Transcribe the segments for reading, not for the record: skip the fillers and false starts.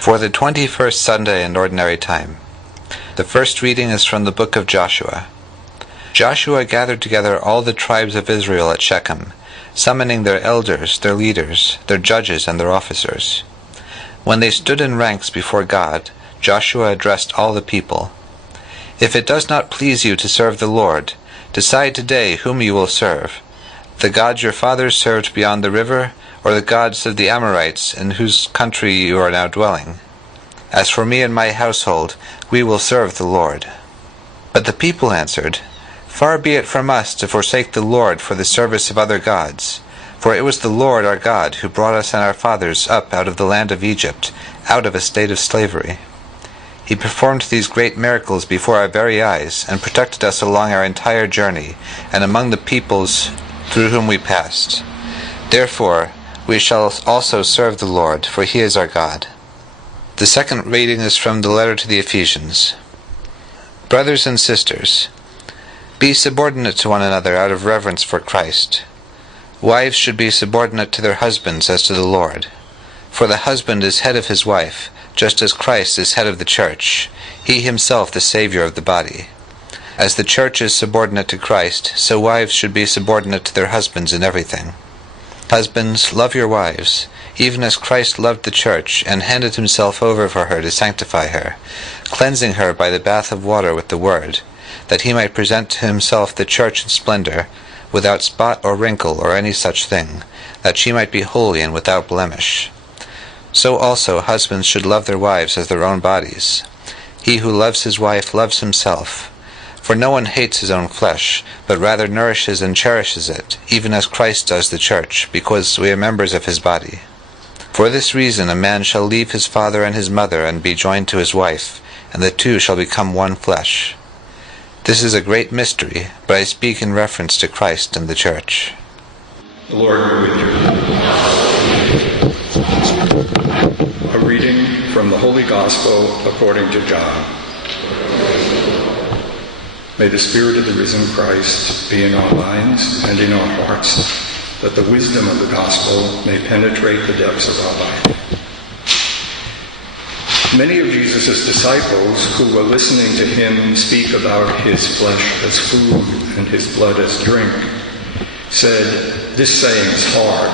For the 21st Sunday in Ordinary Time. The first reading is from the book of Joshua. Joshua gathered together all the tribes of Israel at Shechem, summoning their elders, their leaders, their judges, and their officers. When they stood in ranks before God, Joshua addressed all the people. If it does not please you to serve the Lord, decide today whom you will serve, the gods your fathers served beyond the river, or the gods of the Amorites in whose country you are now dwelling. As for me and my household, we will serve the Lord. But the people answered, Far be it from us to forsake the Lord for the service of other gods. For it was the Lord our God who brought us and our fathers up out of the land of Egypt, out of a state of slavery. He performed these great miracles before our very eyes, and protected us along our entire journey, and among the peoples through whom we passed. Therefore, we shall also serve the Lord, for he is our God. The second reading is from the letter to the Ephesians. Brothers and sisters, be subordinate to one another out of reverence for Christ. Wives should be subordinate to their husbands as to the Lord. For the husband is head of his wife, just as Christ is head of the church, he himself the Savior of the body. As the church is subordinate to Christ, so wives should be subordinate to their husbands in everything. Husbands, love your wives, even as Christ loved the church, and handed himself over for her to sanctify her, cleansing her by the bath of water with the word, that he might present to himself the church in splendor, without spot or wrinkle or any such thing, that she might be holy and without blemish. So also husbands should love their wives as their own bodies. He who loves his wife loves himself. For no one hates his own flesh, but rather nourishes and cherishes it, even as Christ does the church, because we are members of his body. For this reason a man shall leave his father and his mother, and be joined to his wife, and the two shall become one flesh. This is a great mystery, but I speak in reference to Christ and the church. The Lord be with you. A reading from the Holy Gospel according to John. May the Spirit of the risen Christ be in our minds and in our hearts, that the wisdom of the gospel may penetrate the depths of our life. Many of Jesus' disciples who were listening to him speak about his flesh as food and his blood as drink said, "This saying is hard.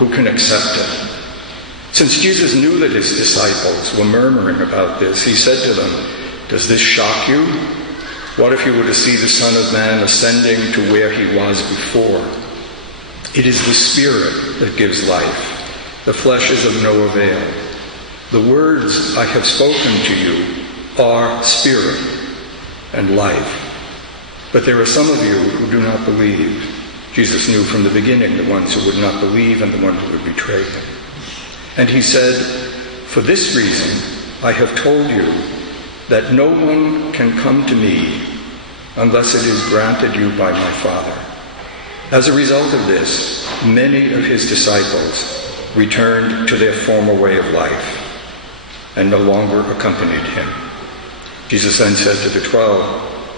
Who can accept it?" Since Jesus knew that his disciples were murmuring about this, he said to them, "Does this shock you? What if you were to see the Son of Man ascending to where he was before? It is the Spirit that gives life. The flesh is of no avail. The words I have spoken to you are spirit and life. But there are some of you who do not believe." Jesus knew from the beginning the ones who would not believe and the ones who would betray him. And he said, "For this reason I have told you that no one can come to me unless it is granted you by my Father." As a result of this, many of his disciples returned to their former way of life and no longer accompanied him. Jesus then said to the 12,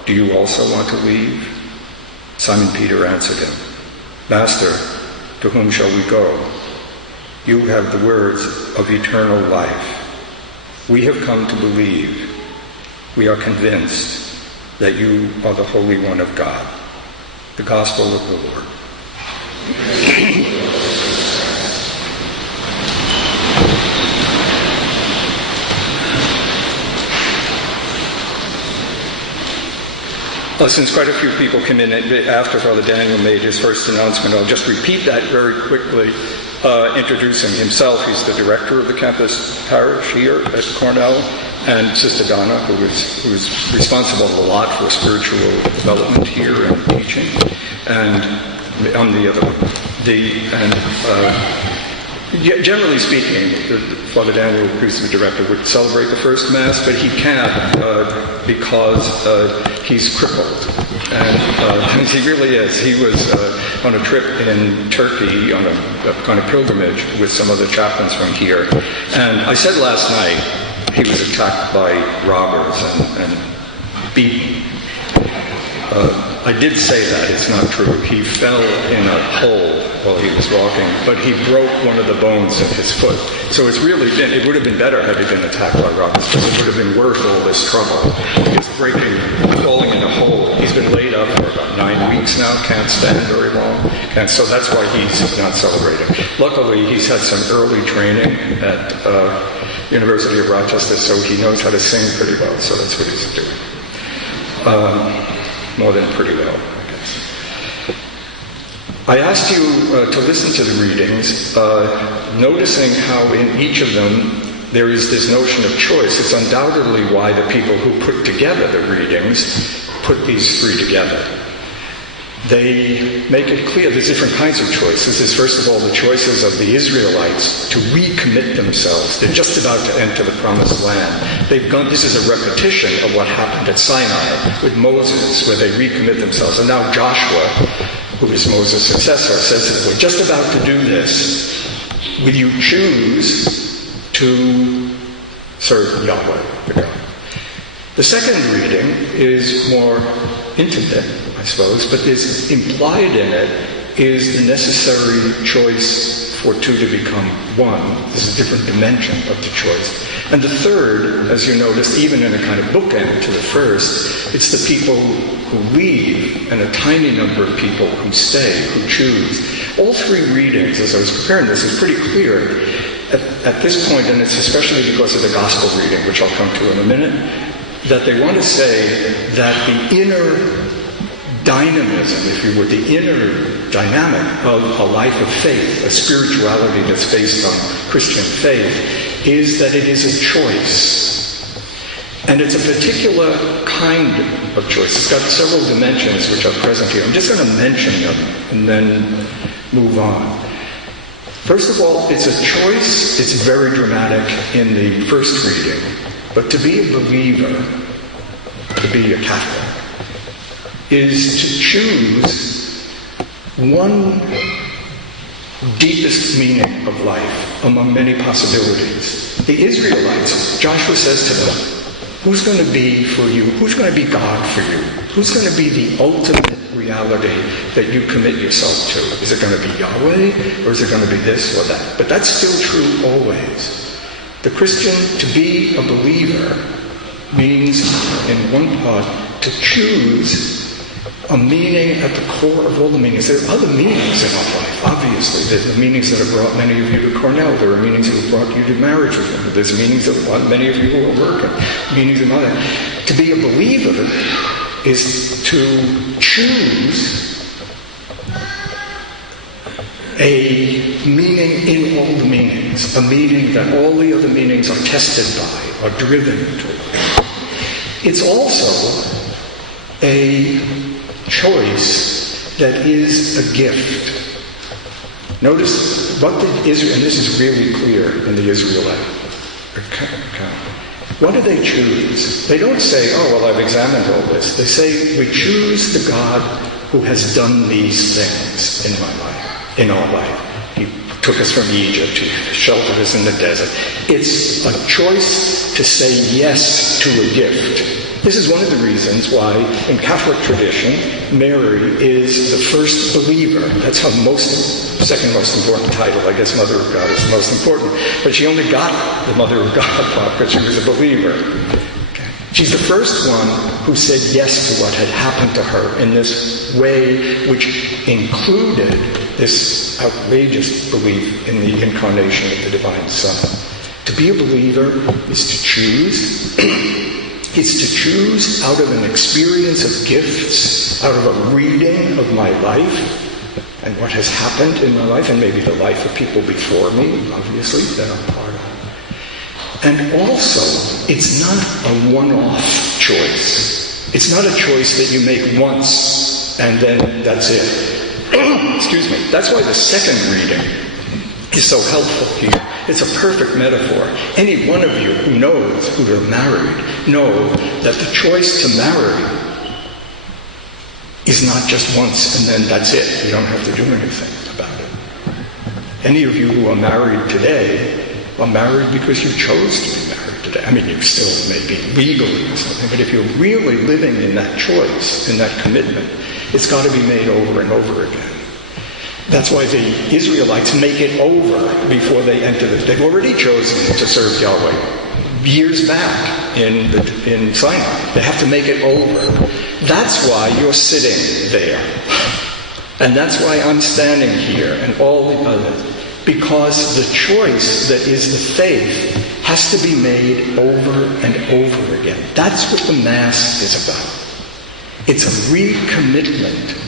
"Do you also want to leave?" Simon Peter answered him, "Master, to whom shall we go? You have the words of eternal life. We have come to believe. We are convinced that you are the Holy One of God." The Gospel of the Lord. Well, since quite a few people came in after Father Daniel made his first announcement, I'll just repeat that very quickly, introducing himself. He's the director of the campus parish here at Cornell, and Sister Donna, who's responsible a lot for spiritual development here and teaching, and on the other one. Generally speaking, Father Daniel, who's the director, would celebrate the first Mass, but he can't because he's crippled. And he really is. He was on a trip in Turkey on a kind of pilgrimage with some other chaplains from here. And I said last night he was attacked by robbers and beaten. I did say that. It's not true. He fell in a hole while he was walking, but he broke one of the bones of his foot. So it would have been better had he been attacked by robbers, but it would have been worth all this trouble. He's falling in a hole. He's been laid up for about 9 weeks now, can't stand very long, and so that's why he's not celebrating. Luckily, he's had some early training at University of Rochester, so he knows how to sing pretty well, so that's what he's doing. More than pretty well, I guess. I asked you to listen to the readings, noticing how in each of them there is this notion of choice. It's undoubtedly why the people who put together the readings put these three together. They make it clear there's different kinds of choices. There's first of all the choices of the Israelites to recommit themselves. They're just about to enter the promised land. This is a repetition of what happened at Sinai with Moses, where they recommit themselves. And now Joshua, who is Moses' successor, says that we're just about to do this. Will you choose to serve Yahweh, the God? The second reading is more intimate, I suppose, but is implied in it is the necessary choice for two to become one. This is a different dimension of the choice. And the third, as you noticed, even in a kind of bookend to the first, it's the people who leave and a tiny number of people who stay, who choose. All three readings, as I was preparing this, is pretty clear at this point, and it's especially because of the gospel reading, which I'll come to in a minute, that they want to say that the inner dynamism, if you would, the inner dynamic of a life of faith, a spirituality that's based on Christian faith, is that it is a choice. And it's a particular kind of choice. It's got several dimensions which are present here. I'm just going to mention them and then move on. First of all, it's a choice. It's very dramatic in the first reading. But to be a believer, to be a Catholic, is to choose one deepest meaning of life among many possibilities. The Israelites, Joshua says to them, who's going to be for you? Who's going to be God for you? Who's going to be the ultimate reality that you commit yourself to? Is it going to be Yahweh, or is it going to be this or that? But that's still true always. The Christian, to be a believer, means, in one part, to choose a meaning at the core of all the meanings. There are other meanings in our life, obviously. There's the meanings that have brought many of you to Cornell. There are meanings that have brought you to marriage with them. There's meanings that have brought many of you who are working. Meanings in other. To be a believer is to choose a meaning in all the meanings, a meaning that all the other meanings are tested by, are driven toward. It's also a choice that is a gift. Notice what the Israel, and this is really clear in the Israelite account. What do they choose? They don't say, oh, well, I've examined all this. They say, we choose the God who has done these things in my life, in our life. He took us from Egypt, he sheltered us in the desert. It's a choice to say yes to a gift. This is one of the reasons why, in Catholic tradition, Mary is the first believer. That's her second most important title. I guess Mother of God is the most important. But she only got the Mother of God because she was a believer. Okay. She's the first one who said yes to what had happened to her in this way, which included this outrageous belief in the incarnation of the Divine Son. To be a believer is to choose. It's to choose out of an experience of gifts, out of a reading of my life and what has happened in my life, and maybe the life of people before me, obviously, that I'm part of. And also, it's not a one-off choice. It's not a choice that you make once and then that's it. Excuse me. That's why the second reading is so helpful here. It's a perfect metaphor. Any one of you who knows who are married know that the choice to marry is not just once and then that's it. You don't have to do anything about it. Any of you who are married today are married because you chose to be married today. I mean, you still may be legally or something, but if you're really living in that choice, in that commitment, it's got to be made over and over again. That's why the Israelites make it over before they enter they've already chosen to serve Yahweh years back in Sinai. They have to make it over. That's why you're sitting there. And that's why I'm standing here and all the others. Because the choice that is the faith has to be made over and over again. That's what the Mass is about. It's a recommitment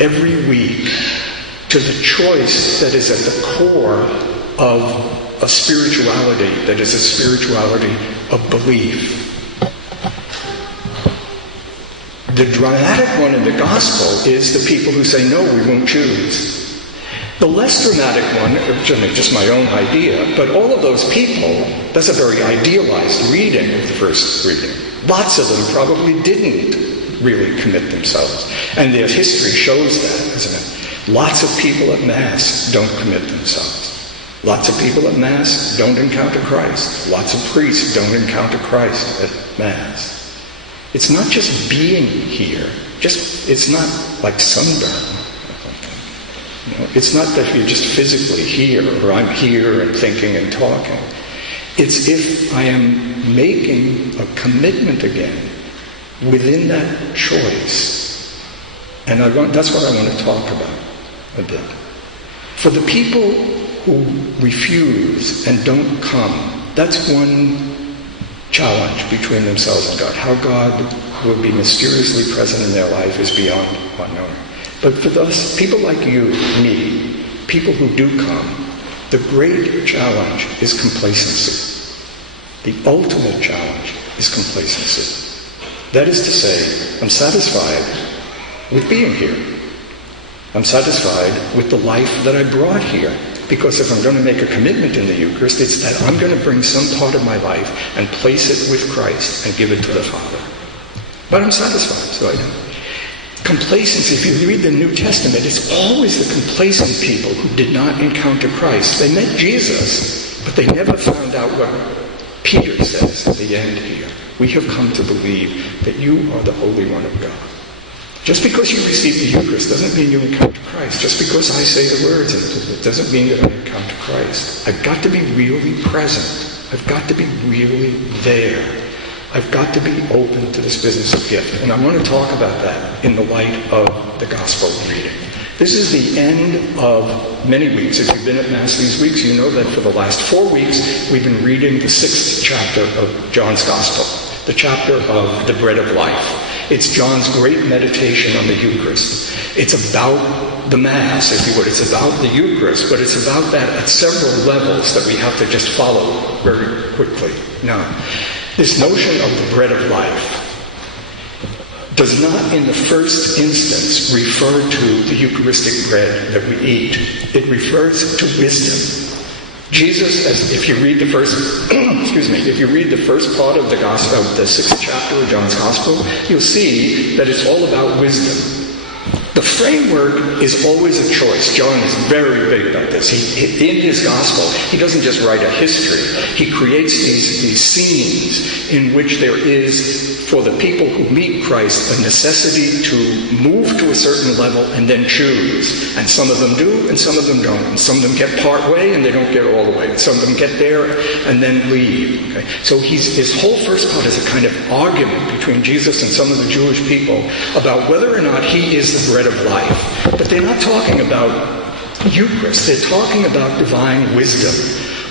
every week to the choice that is at the core of a spirituality, that is a spirituality of belief. The dramatic one in the gospel is the people who say, no, we won't choose. The less dramatic one, just my own idea, but all of those people, that's a very idealized reading of the first reading. Lots of them probably didn't really commit themselves. And their history shows that, isn't it? Lots of people at Mass don't commit themselves. Lots of people at Mass don't encounter Christ. Lots of priests don't encounter Christ at Mass. It's not just being here. It's not like sunburn. It's not that you're just physically here, or I'm here and thinking and talking. It's if I am making a commitment again within that choice. And that's what I want to talk about a bit. For the people who refuse and don't come, that's one challenge between themselves and God. How God will be mysteriously present in their life is beyond unknown. But for those people like you, me, people who do come, the great challenge is complacency. The ultimate challenge is complacency. That is to say, I'm satisfied with being here. I'm satisfied with the life that I brought here. Because if I'm going to make a commitment in the Eucharist, it's that I'm going to bring some part of my life and place it with Christ and give it to the Father. But I'm satisfied, so I do. Complacency, if you read the New Testament, it's always the complacent people who did not encounter Christ. They met Jesus, but they never found out what Peter says at the end here. We have come to believe that you are the Holy One of God. Just because you receive the Eucharist doesn't mean you encounter Christ. Just because I say the words, it doesn't mean that I encounter Christ. I've got to be really present. I've got to be really there. I've got to be open to this business of gift. And I want to talk about that in the light of the Gospel reading. This is the end of many weeks. If you've been at Mass these weeks, you know that for the last 4 weeks, we've been reading the 6th chapter of John's Gospel, the chapter of the bread of life. It's John's great meditation on the Eucharist. It's about the Mass, if you would. It's about the Eucharist, but it's about that at several levels that we have to just follow very quickly. Now, this notion of the bread of life does not in the first instance refer to the Eucharistic bread that we eat. It refers to wisdom. Jesus, if you read the first, if you read the first part of the Gospel, of the 6th chapter of John's Gospel, you'll see that it's all about wisdom. The framework is always a choice. John is very big about this. In his Gospel, he doesn't just write a history. He creates these scenes in which there is, for the people who meet Christ, a necessity to move to a certain level and then choose. And some of them do, and some of them don't. And some of them get part way, and they don't get all the way. And some of them get there and then leave. Okay? So his whole first part is a kind of argument between Jesus and some of the Jewish people about whether or not he is the bread of life. But they're not talking about Eucharist. They're talking about divine wisdom.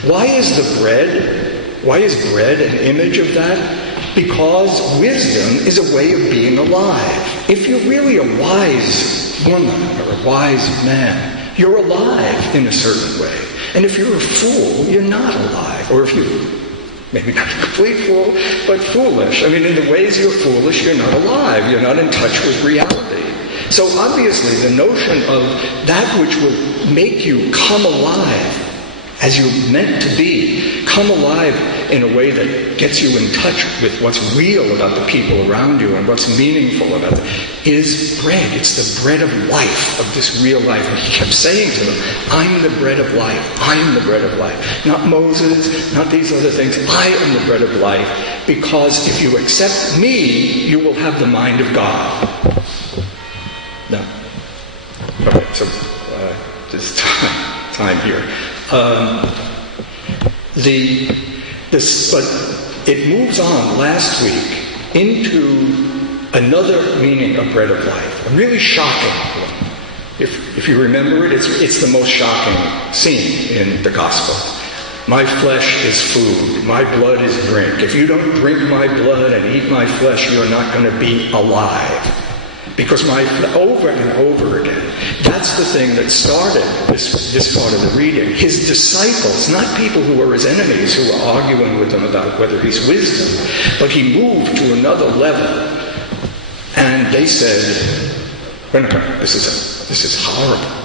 Why is bread an image of that? Because wisdom is a way of being alive. If you're really a wise woman or a wise man, you're alive in a certain way. And if you're a fool, you're not alive. Or if you're maybe not a complete fool, but foolish. I mean, in the ways you're foolish, you're not alive. You're not in touch with reality. So obviously the notion of that which will make you come alive as you're meant to be, come alive in a way that gets you in touch with what's real about the people around you and what's meaningful about it, is bread. It's the bread of life, of this real life. And he kept saying to them, I'm the bread of life. I am the bread of life. Not Moses, not these other things. I am the bread of life. Because if you accept me, you will have the mind of God. No. Okay, so this time here. But it moves on last week into another meaning of bread of life, a really shocking one. If you remember it, it's the most shocking scene in the gospel. My flesh is food, my blood is drink. If you don't drink my blood and eat my flesh, you're not going to be alive. Because over and over again, that's the thing that started this part of the reading. His disciples, not people who were his enemies, who were arguing with him about whether he's wisdom, but he moved to another level. And they said, wait a minute, this is horrible.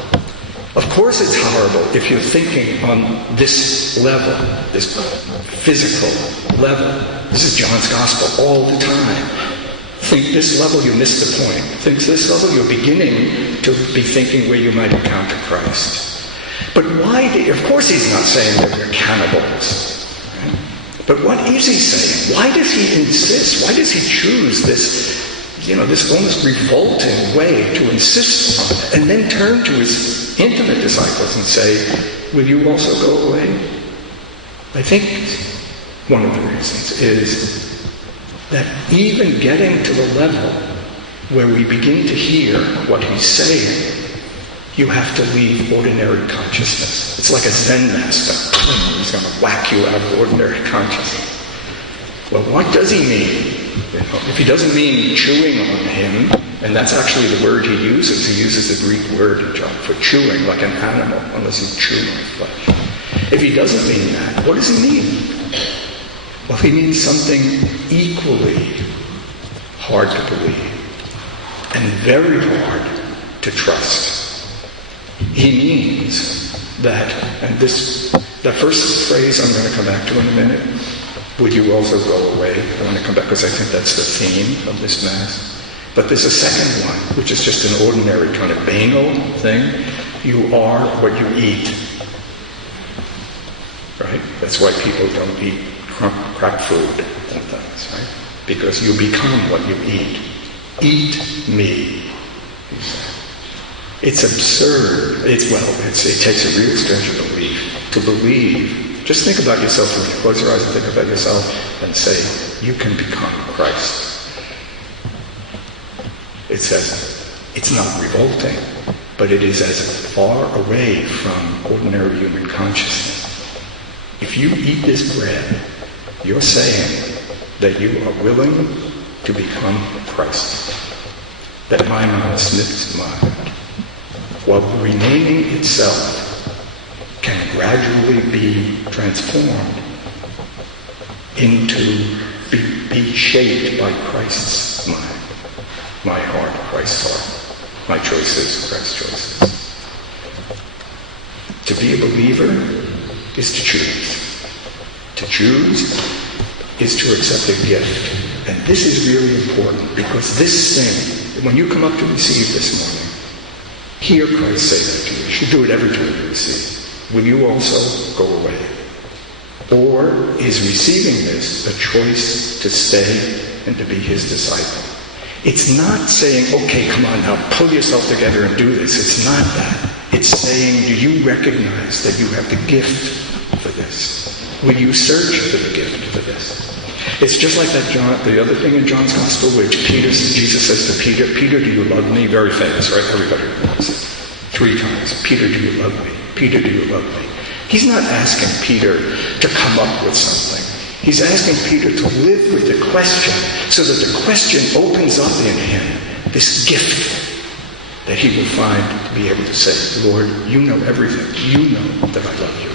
Of course it's horrible if you're thinking on this level, this physical level. This is John's gospel all the time. Think this level, you miss the point. Think this level, you're beginning to be thinking where you might encounter Christ. But of course he's not saying that we're cannibals. Right? But what is he saying? Why does he insist? Why does he choose this almost revolting way to insist on it, and then turn to his intimate disciples and say, will you also go away? I think one of the reasons is that even getting to the level where we begin to hear what he's saying, you have to leave ordinary consciousness. It's like a Zen master. He's going to whack you out of ordinary consciousness. Well, what does he mean? If he doesn't mean chewing on him, and that's actually the word he uses the Greek word in John for chewing, like an animal, unless he's chewing flesh. If he doesn't mean that, what does he mean? Well, he means something equally hard to believe and very hard to trust. He means that, and the first phrase I'm going to come back to in a minute, would you also go away? I want to come back because I think that's the theme of this Mass. But there's a second one, which is just an ordinary kind of banal thing. You are what you eat. Right? That's why people don't eat crap food and things, right? Because you become what you eat. Eat me, he said. It's absurd. It takes a real stretch of belief to believe. Just think about yourself when you close your eyes and think about yourself and say, you can become Christ. It says, it's not revolting, but it is as far away from ordinary human consciousness. If you eat this bread, you're saying that you are willing to become Christ. That my mind snips mine, while remaining itself can gradually be transformed into, be shaped by Christ's mind. My heart, Christ's heart. My choices, Christ's choices. To be a believer is to choose. To choose is to accept a gift. And this is really important because this thing, when you come up to receive this morning, hear Christ say that to you. You should do it every time you receive. Will you also go away? Or is receiving this a choice to stay and to be his disciple? It's not saying, okay, come on now, pull yourself together and do this. It's not that. It's saying, do you recognize that you have the gift for this? Will you search for the gift for this? It's just like the other thing in John's Gospel, which Jesus says to Peter, Peter, do you love me? Very famous, right? Everybody knows it. 3 times. Peter, do you love me? Peter, do you love me? He's not asking Peter to come up with something. He's asking Peter to live with the question so that the question opens up in him this gift that he will find to be able to say, Lord, you know everything. You know that I love you.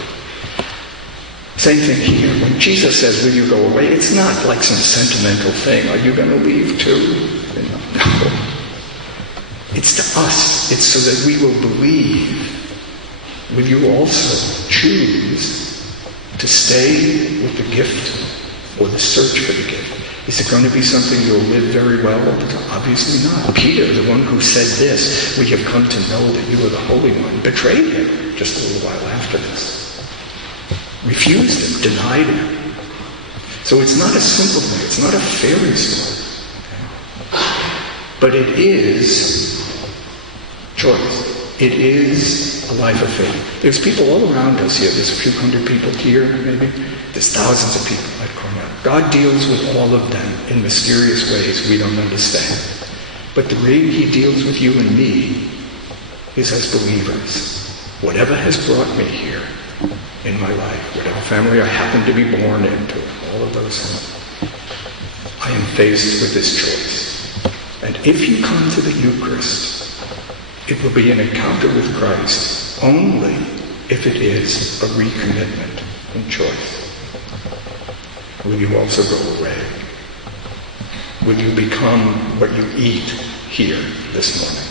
Same thing here. When Jesus says, will you go away? It's not like some sentimental thing. Are you going to leave too? No. It's to us. It's so that we will believe. Will you also choose to stay with the gift or the search for the gift? Is it going to be something you'll live very well all the time? Obviously not. Peter, the one who said this, we have come to know that you are the Holy One, betrayed him just a little while after this. Refused him, denied him. So it's not a simple thing. It's not a fairy story. But it is choice. It is a life of faith. There's people all around us here. There's a few hundred people here, maybe. There's thousands of people at Cornell. God deals with all of them in mysterious ways we don't understand. But the way he deals with you and me is as believers. Whatever has brought me here in my life, whatever family I happen to be born into, all of those things, I am faced with this choice. And if you come to the Eucharist, it will be an encounter with Christ only if it is a recommitment and choice. Will you also go away? Will you become what you eat here this morning?